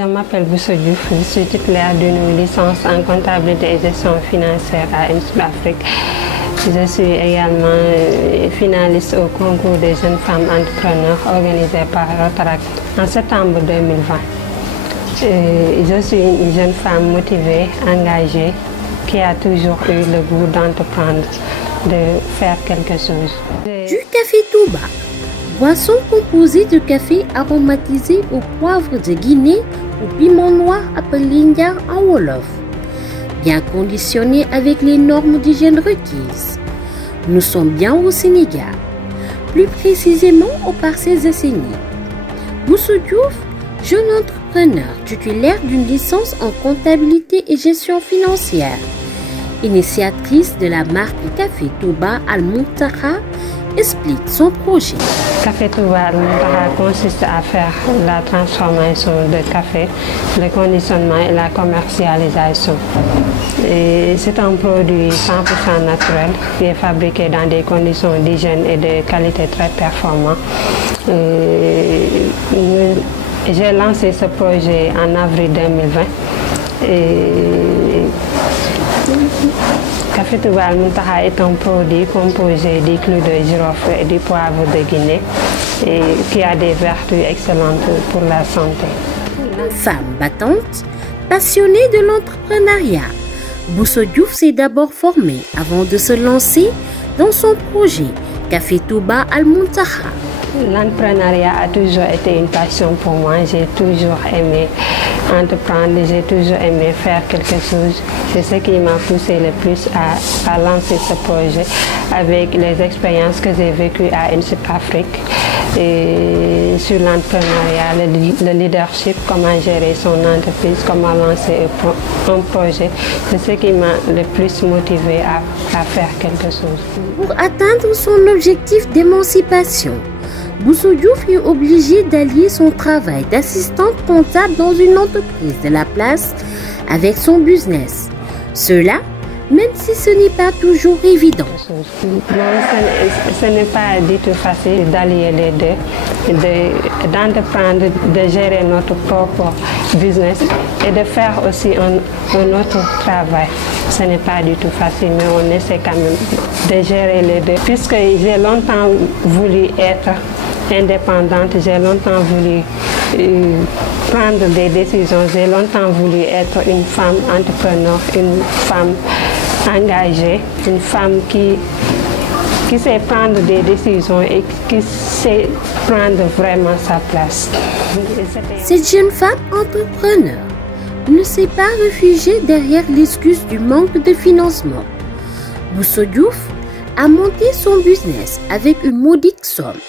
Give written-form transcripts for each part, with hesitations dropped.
Je m'appelle Bousso Diouf, je suis titulaire d'une licence en comptabilité et gestion financière à INSEP Afrique. Je suis également finaliste au concours des jeunes femmes entrepreneurs organisé par Rotaract en septembre 2020. Je suis une jeune femme motivée, engagée, qui a toujours eu le goût d'entreprendre, de faire quelque chose. Du café Touba, boisson composée de café aromatisé au poivre de Guinée ou piment noir appelé Ndia en Wolof, bien conditionné avec les normes d'hygiène requises. Nous sommes bien au Sénégal, plus précisément au Parcelles Assainies. Bousso Diouf, jeune entrepreneur titulaire d'une licence en comptabilité et gestion financière, initiatrice de la marque Café Touba Al Muntaha, explique son projet. Café Touba Al Muntaha consiste à faire la transformation de café, le conditionnement et la commercialisation. C'est un produit 100% naturel qui est fabriqué dans des conditions d'hygiène et de qualité très performantes. J'ai lancé ce projet en avril 2020. Café Touba Al Muntaha est un produit composé du clou de girofle et du poivre de Guinée et qui a des vertus excellentes pour la santé. Une femme battante, passionnée de l'entrepreneuriat, Bousso Diouf s'est d'abord formée avant de se lancer dans son projet Café Touba Al Muntaha. L'entrepreneuriat a toujours été une passion pour moi. J'ai toujours aimé entreprendre, j'ai toujours aimé faire quelque chose. C'est ce qui m'a poussé le plus à lancer ce projet avec les expériences que j'ai vécues à INSEP Afrique et sur l'entrepreneuriat, le leadership, comment gérer son entreprise, comment lancer un projet. C'est ce qui m'a le plus motivé à faire quelque chose. Pour atteindre son objectif d'émancipation, Bousso Diouf est obligé d'allier son travail d'assistante comptable dans une entreprise de la place avec son business. Cela, même si ce n'est pas toujours évident. Ce n'est pas du tout facile d'allier les deux, d'entreprendre, de gérer notre propre business et de faire aussi un autre travail. Ce n'est pas du tout facile, mais on essaie quand même de gérer les deux. Puisque j'ai longtemps voulu être indépendante, j'ai longtemps voulu prendre des décisions, j'ai longtemps voulu être une femme entrepreneur, une femme engagée, une femme qui sait prendre des décisions et qui sait prendre vraiment sa place. Cette jeune femme entrepreneur ne s'est pas réfugiée derrière l'excuse du manque de financement. Bousso Diouf a monté son business avec une modique somme,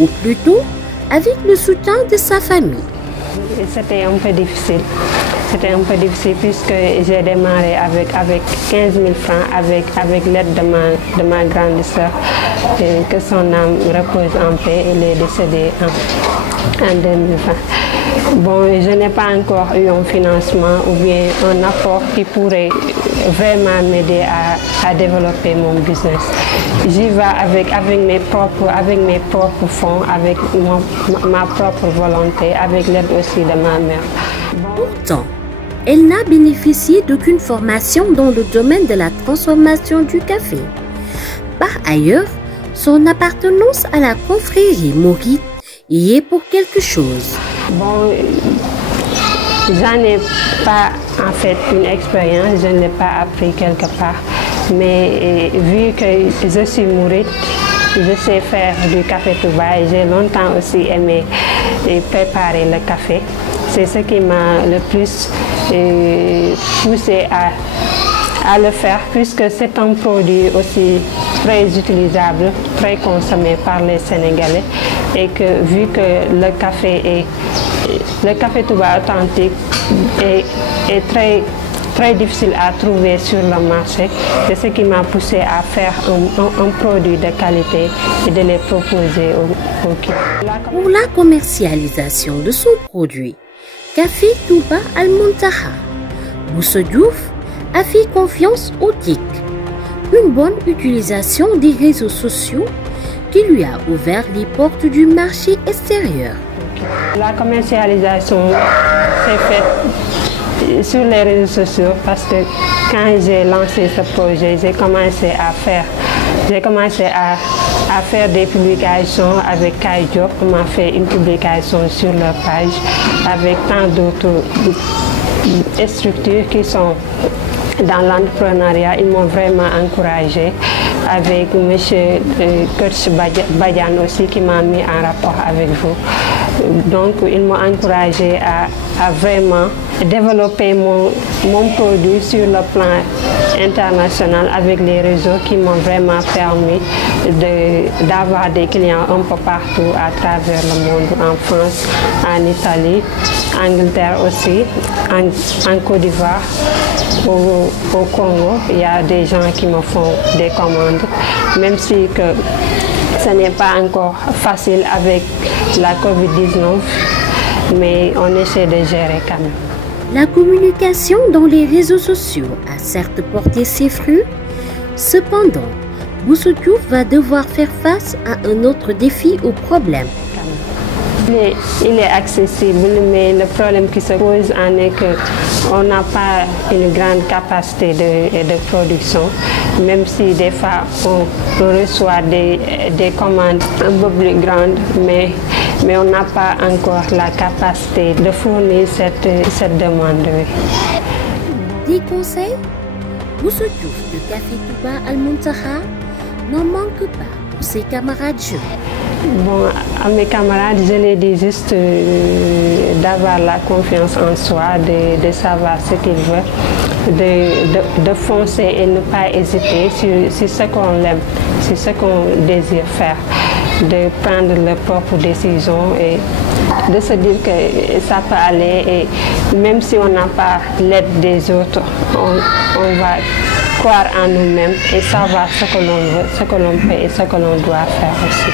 ou plutôt avec le soutien de sa famille. C'était un peu difficile. C'était un peu difficile puisque j'ai démarré avec 15 000 francs avec l'aide de ma grande sœur, que son âme repose en paix. Elle est décédée en 2020. Bon, je n'ai pas encore eu un financement ou bien un apport qui pourrait vraiment m'aider à développer mon business. J'y vais avec mes propres fonds, avec ma propre volonté, avec l'aide aussi de ma mère. Pourtant, elle n'a bénéficié d'aucune formation dans le domaine de la transformation du café. Par ailleurs, son appartenance à la confrérie Mouride y est pour quelque chose. Bon, j'en ai pas en fait une expérience, je ne l'ai pas appris quelque part. Mais vu que je suis mouride, je sais faire du café Touba et j'ai longtemps aussi aimé préparer le café. C'est ce qui m'a le plus poussé à le faire puisque c'est un produit aussi très utilisable, très consommé par les Sénégalais et que vu que le café Touba authentique est très difficile à trouver sur le marché, c'est ce qui m'a poussé à faire un produit de qualité et de les proposer aux clients. Pour la commercialisation de son produit, Café Touba Al Muntaha, Bousso Diouf a fait confiance au TIC, une bonne utilisation des réseaux sociaux qui lui a ouvert les portes du marché extérieur. La commercialisation s'est faite sur les réseaux sociaux parce que quand j'ai lancé ce projet, j'ai commencé à faire des publications avec Kai Diop. On m'a fait une publication sur leur page avec tant d'autres structures qui sont dans l'entrepreneuriat. Ils m'ont vraiment encouragé, avec M. Coach Badian aussi qui m'a mis en rapport avec vous. Donc ils m'ont encouragé à vraiment développer mon produit sur le plan international avec les réseaux qui m'ont vraiment permis d'avoir des clients un peu partout à travers le monde, en France, en Italie, en Angleterre aussi, en Côte d'Ivoire, au Congo. Il y a des gens qui me font des commandes, même si que ce n'est pas encore facile avec la COVID-19, mais on essaie de gérer quand même. La communication dans les réseaux sociaux a certes porté ses fruits. Cependant, Bousso Diouf va devoir faire face à un autre défi ou problème. Il est accessible, mais le problème qui se pose en est qu'on n'a pas une grande capacité de production, même si des fois on reçoit des commandes un peu plus grandes, mais on n'a pas encore la capacité de fournir cette demande. Des conseils? Bousso Diouf de Café Touba Al Muntaha n'en manque pas pour ses camarades jeunes. Bon, à mes camarades, je les dis juste d'avoir la confiance en soi, de savoir ce qu'ils veulent, de foncer et ne pas hésiter sur ce qu'on aime, sur ce qu'on désire faire, de prendre leurs propres décisions et de se dire que ça peut aller, et même si on n'a pas l'aide des autres, on va croire en nous-mêmes et savoir ce que l'on veut, ce que l'on peut et ce que l'on doit faire aussi.